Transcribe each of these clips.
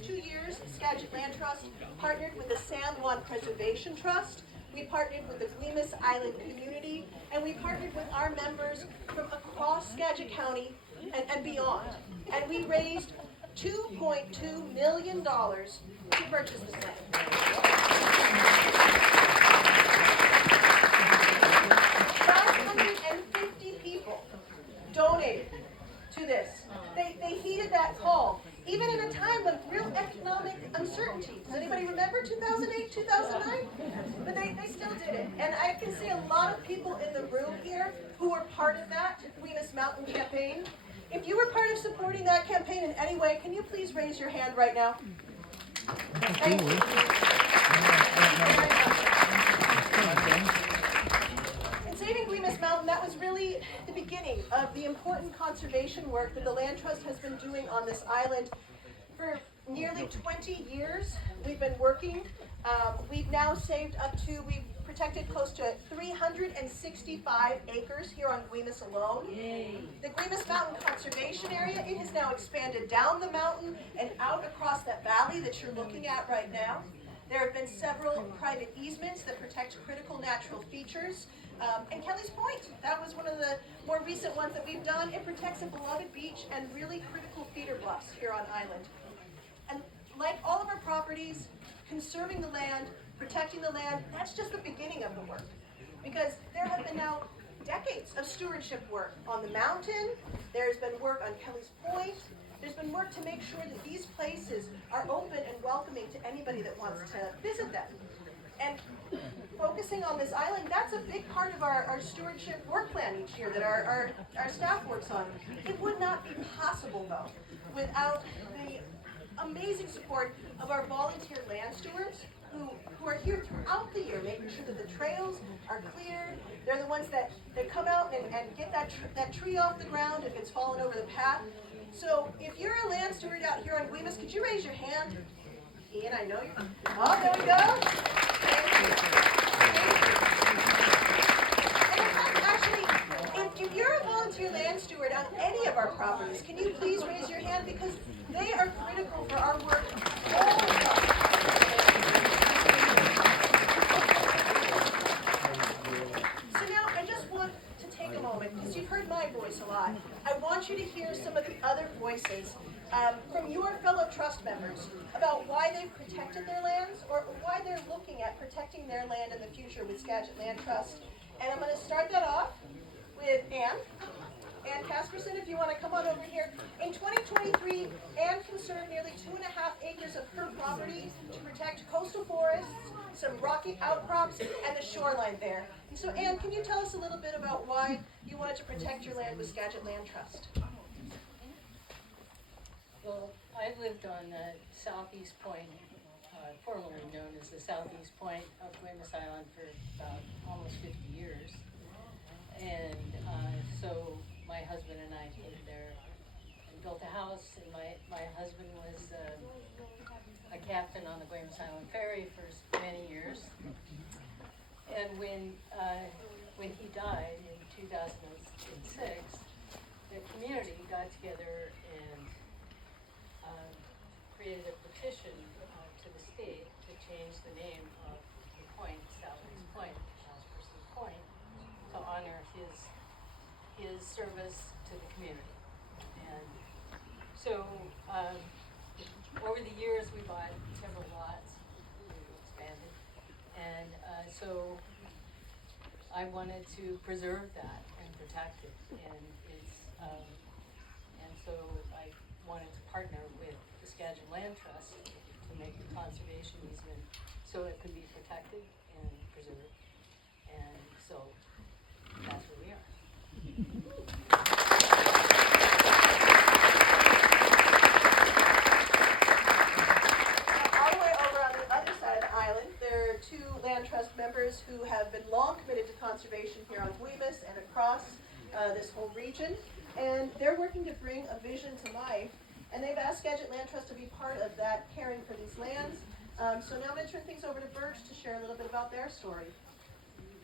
last 2 years, Skagit Land Trust partnered with the San Juan Preservation Trust. We partnered with the Guemes Island community, and we partnered with our members from across Skagit County and beyond. And we raised $2.2 million to purchase this land. 550 people donated to this. They heeded that call, even in a time of real economic uncertainty. Does anybody remember 2008, 2009? But they still did it. And I can see a lot of people in the room here who were part of that Guemes Mountain campaign. If you were part of supporting that campaign in any way, can you please raise your hand right now? Thank you. In saving Guemes Mountain, that was really the beginning of the important conservation work that the Land Trust has been doing on this island for nearly 20 years. We've been working. We've now saved we've protected close to 365 acres here on Guemes alone. Yay. The Guemes Mountain Conservation Area, it has now expanded down the mountain and out across that valley that you're looking at right now. There have been several private easements that protect critical natural features. And Kelly's Point, that was one of the more recent ones that we've done. It protects a beloved beach and really critical feeder bluffs here on island. And like all of our properties, conserving the land, protecting the land, that's just the beginning of the work. Because there have been now decades of stewardship work on the mountain. There's been work on Kelly's Point. There's been work to make sure that these places are open and welcoming to anybody that wants to visit them. And focusing on this island, that's a big part of our stewardship work plan each year that our staff works on. It would not be possible, though, without the amazing support of our volunteer land stewards who are here throughout the year, making sure that the trails are clear. They're the ones that come out and get that tree off the ground if it's fallen over the path. So if you're a land steward out here on Guemes, could you raise your hand? Ian, I know you're... Oh, there we go. Thank you. And actually, if you're a volunteer land steward on any of our properties, can you please raise your hand? Because they are critical for our work all the time. So now I just want to take a moment, because you've heard my voice a lot. I want you to hear some of the other voices from your fellow trust members about why they've protected their lands or why they're looking at protecting their land in the future with Skagit Land Trust. And I'm going to start that off with Ann Casperson, if you want to come on over here. In 2023, Ann conserved nearly 2.5 acres of her property to protect coastal forests, some rocky outcrops, and the shoreline there. And so Ann, can you tell us a little bit about why you wanted to protect your land with Skagit Land Trust? Well, I lived on the southeast point, formerly known as the southeast point of Guemes Island for about almost 50 years. And so my husband and I came there and built a house, and my husband was a captain on the Guemes Island Ferry for many years. And when he died in 2006, the community got together and created a petition to the state to change the name of the point, Southeast Point, Casperson Point, to honor his service to the community. And so over the years we bought several lots, we expanded, and so I wanted to preserve that and protect it, and and so I wanted to partner with the Skagit Land Trust to make the conservation easement so it could be protected and preserved, and so that's where we are. All the way over on the other side of the island, there are two Land Trust members who have been long committed to conservation here on Guemes and across this whole region, and they're working to bring a vision to life, and they've asked Skagit Land Trust to be part of that caring for these lands. So now I'm going to turn things over to Birch to share a little bit about their story.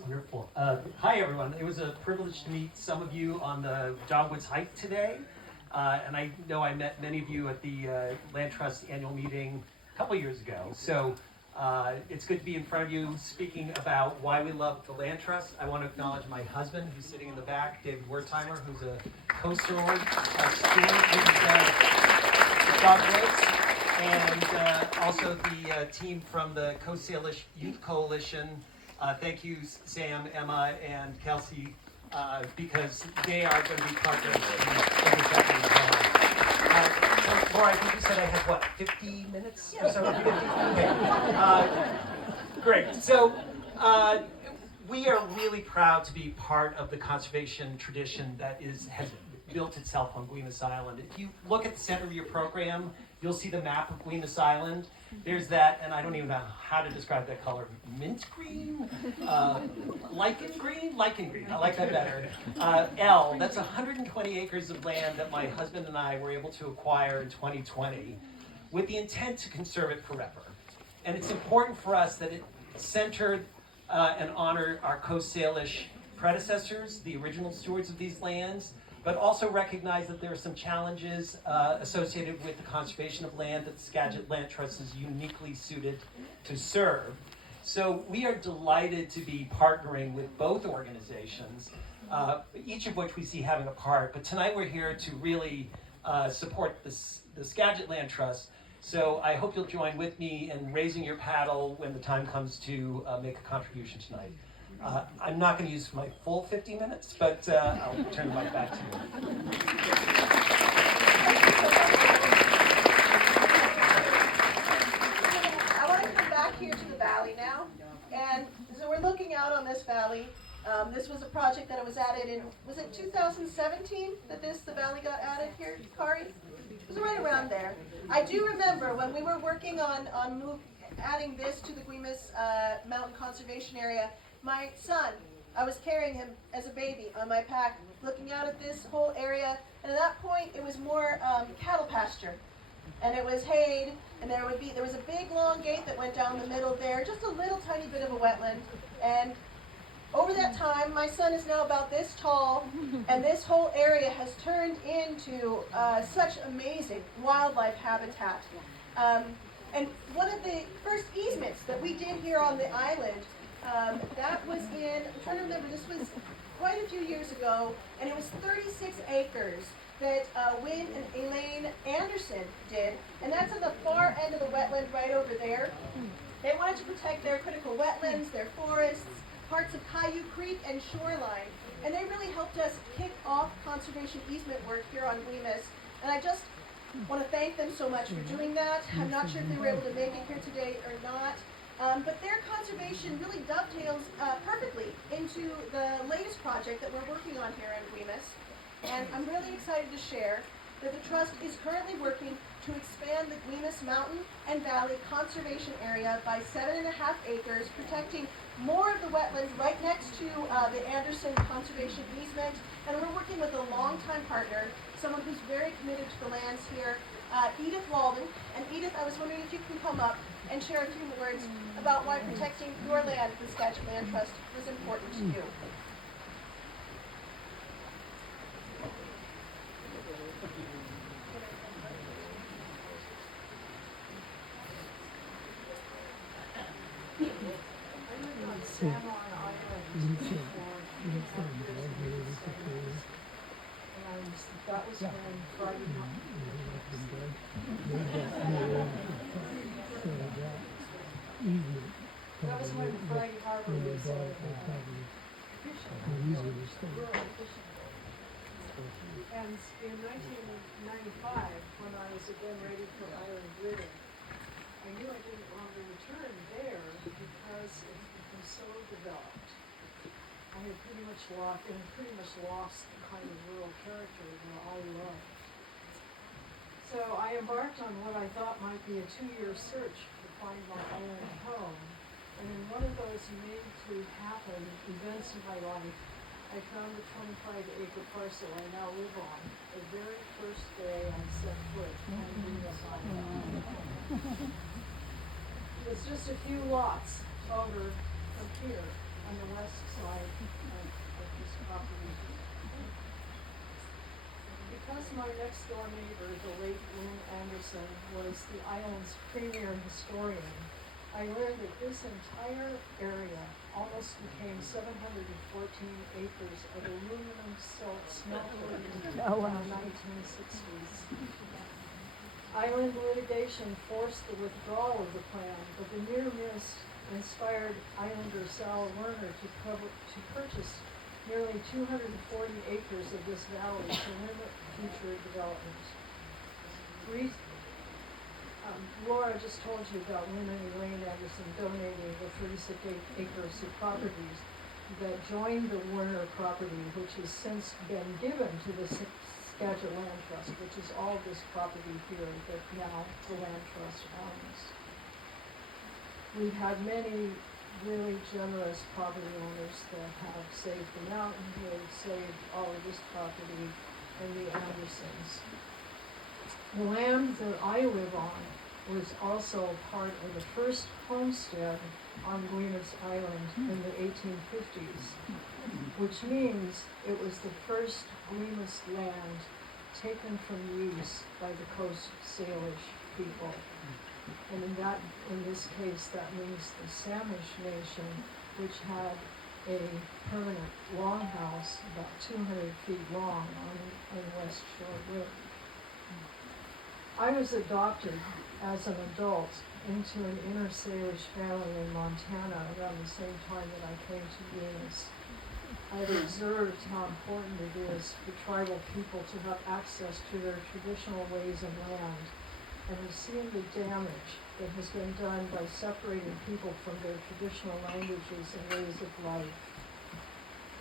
Wonderful. Hi, everyone. It was a privilege to meet some of you on the Dogwoods hike today. And I know I met many of you at the Land Trust annual meeting a couple years ago. So it's good to be in front of you speaking about why we love the Land Trust. I want to acknowledge my husband, who's sitting in the back, David Wertheimer, who's a co-steward, and also the team from the Co-Salish Youth Coalition. Thank you, Sam, Emma, and Kelsey, because they are going to be partners in everything. So, Laura, I think you said I had, what, 50 minutes or so? 50? Okay. Great. So, we are really proud to be part of the conservation tradition that has built itself on Guemes Island. If you look at the center of your program, you'll see the map of Guemes Island. There's that, and I don't even know how to describe that color. Mint green? Lichen green? Lichen green. I like that better. L, that's 120 acres of land that my husband and I were able to acquire in 2020 with the intent to conserve it forever. And it's important for us that it centered and honored our Coast-Salish predecessors, the original stewards of these lands, but also recognize that there are some challenges associated with the conservation of land that the Skagit Land Trust is uniquely suited to serve. So we are delighted to be partnering with both organizations, each of which we see having a part. But tonight we're here to really support the Skagit Land Trust. So I hope you'll join with me in raising your paddle when the time comes to make a contribution tonight. I'm not going to use my full 50 minutes, but I'll turn the mic back to you. I want to come back here to the valley now. And so we're looking out on this valley. This was a project that was added in, was it 2017 that the valley got added here, Kari? It was right around there. I do remember when we were working on adding this to the Guemes Mountain Conservation Area, my son, I was carrying him as a baby on my pack, looking out at this whole area, and at that point it was more cattle pasture. And it was hayed, and there was a big long gate that went down the middle there, just a little tiny bit of a wetland. And over that time, my son is now about this tall, and this whole area has turned into such amazing wildlife habitat. And one of the first easements that we did here on the island, that was I'm trying to remember, this was quite a few years ago, and it was 36 acres that Wynn and Elaine Anderson did, and that's at the far end of the wetland right over there. They wanted to protect their critical wetlands, their forests, parts of Caillou Creek and shoreline, and they really helped us kick off conservation easement work here on Guemes, and I just want to thank them so much for doing that. I'm not sure if they were able to make it here today or not. But their conservation really dovetails perfectly into the latest project that we're working on here in Guemes. And I'm really excited to share that the Trust is currently working to expand the Guemes Mountain and Valley Conservation Area by 7.5 acres, protecting more of the wetlands right next to the Anderson Conservation Easement. And we're working with a longtime partner, someone who's very committed to the lands here, Edith Walden. And Edith, I was wondering if you can come up and share a few words about why protecting your land, the Skagit Land Trust, was important to you. That was when Friday That was when Friday Harbor was and in 1995, when I was again ready for island living, I knew I didn't want to return there because it was so developed. I had pretty much lost the kind of rural character that I loved. So I embarked on what I thought might be a 2-year search to find my own home. And in one of those made to happen events in my life, I found the 25-acre parcel I now live on the very first day I set foot on Guemes Island. It was just a few lots over from here on the west side of this property. because my next door neighbor, the late Lynn Anderson, was the island's premier historian, I learned that this entire area almost became 714 acres of aluminum salt smelting in the 1960s. Island litigation forced the withdrawal of the plan, but the near miss inspired Islander Sal Werner to purchase nearly 240 acres of this valley to limit future development. Laura just told you about Lynn and Elaine Anderson donating the 36 acres of properties that joined the Werner property, which has since been given to the Skagit Land Trust, which is all this property here that now the Land Trust owns. We've had many really generous property owners that have saved the mountain, they've saved all of this property, and the Andersons. The land that I live on was also part of the first homestead on Guemes Island in the 1850s, which means it was the first Guemes land taken from use by the Coast Salish people. And in this case, that means the Samish Nation, which had a permanent longhouse about 200 feet long on West Shore Road. I was adopted as an adult into an inner Salish family in Montana around the same time that I came to Guemes. I've observed how important it is for tribal people to have access to their traditional ways of land, and have seen the damage that has been done by separating people from their traditional languages and ways of life.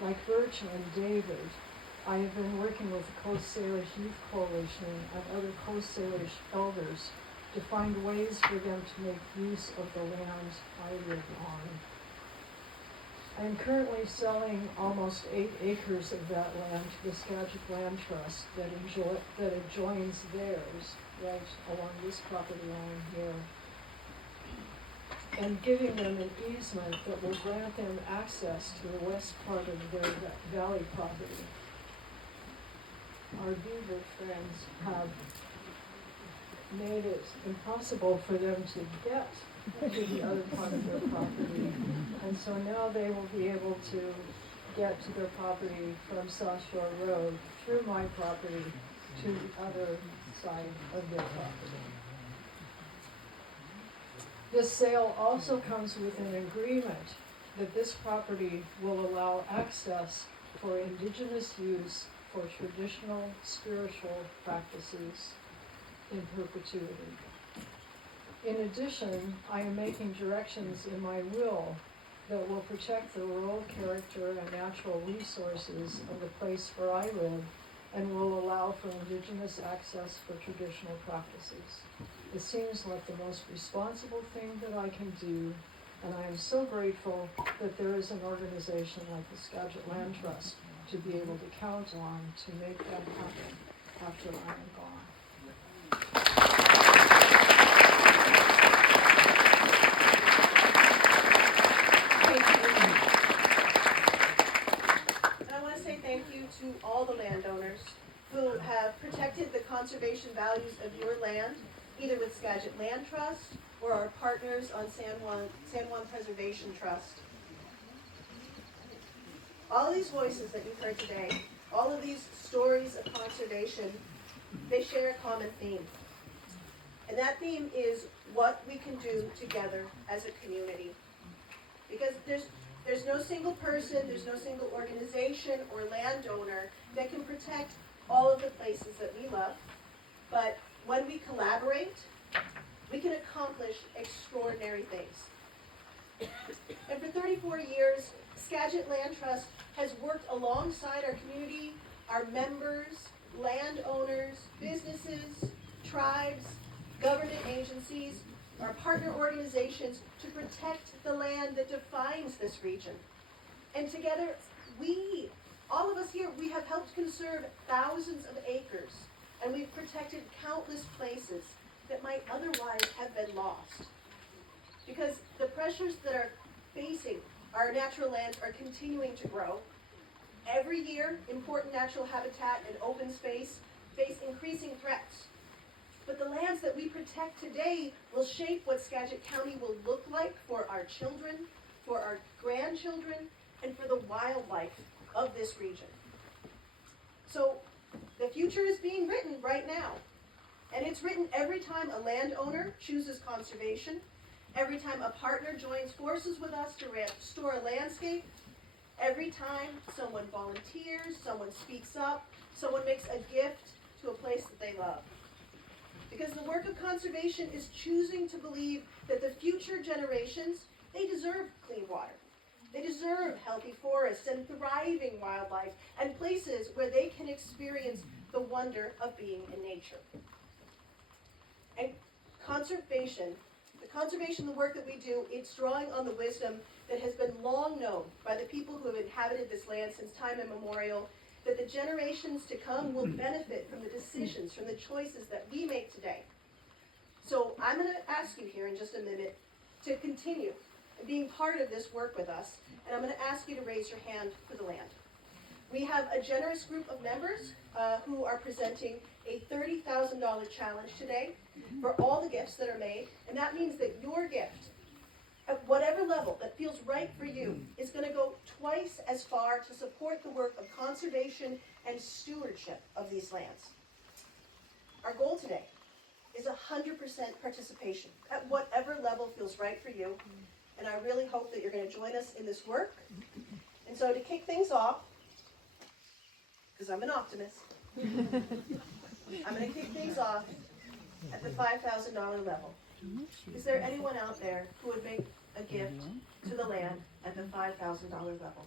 Like Birch and David, I have been working with the Coast Salish Youth Coalition and other Coast Salish elders to find ways for them to make use of the land I live on. I am currently selling almost 8 acres of that land to the Skagit Land Trust that adjoins theirs, right along this property line here, and giving them an easement that will grant them access to the west part of their valley property. Our beaver friends have made it impossible for them to get to the other part of their property, and so now they will be able to get to their property from South Shore Road through my property to the other side of their property. This sale also comes with an agreement that this property will allow access for indigenous use for traditional spiritual practices in perpetuity. In addition, I am making directions in my will that will protect the rural character and natural resources of the place where I live and will allow for indigenous access for traditional practices. It seems like the most responsible thing that I can do, and I am so grateful that there is an organization like the Skagit Land Trust to be able to count on to make that happen after I am gone. And I want to say thank you to all the landowners who have protected the conservation values of your land, either with Skagit Land Trust or our partners on San Juan Preservation Trust. All of these voices that you've heard today, all of these stories of conservation, they share a common theme. And that theme is what we can do together as a community. Because there's no single person, there's no single organization or landowner that can protect all of the places that we love. But when we collaborate, we can accomplish extraordinary things. And for 34 years, Skagit Land Trust has worked alongside our community, our members, landowners, businesses, tribes, government agencies, our partner organizations to protect the land that defines this region. And together, all of us here, we have helped conserve thousands of acres, and we've protected countless places that might otherwise have been lost. Because the pressures that are facing our natural lands are continuing to grow. Every year, important natural habitat and open space face increasing threats. But the lands that we protect today will shape what Skagit County will look like for our children, for our grandchildren, and for the wildlife of this region. So the future is being written right now. And it's written every time a landowner chooses conservation, every time a partner joins forces with us to restore a landscape, every time someone volunteers, someone speaks up, someone makes a gift to a place that they love. Because the work of conservation is choosing to believe that the future generations, they deserve clean water. They deserve healthy forests and thriving wildlife and places where they can experience the wonder of being in nature. And the work that we do, it's drawing on the wisdom that has been long known by the people who have inhabited this land since time immemorial, that the generations to come will benefit from the decisions, from the choices that we make today. So I'm going to ask you here in just a minute to continue being part of this work with us, and I'm going to ask you to raise your hand for the land. We have a generous group of members who are presenting a $30,000 challenge today for all the gifts that are made, and that means that your gift, at whatever level that feels right for you, is going to go twice as far to support the work of conservation and stewardship of these lands. Our goal today is 100% participation at whatever level feels right for you, and I really hope that you're going to join us in this work. And so to kick things off, because I'm an optimist, I'm going to kick things off at the $5,000 level. Is there anyone out there who would make a gift to the land at the $5,000 level?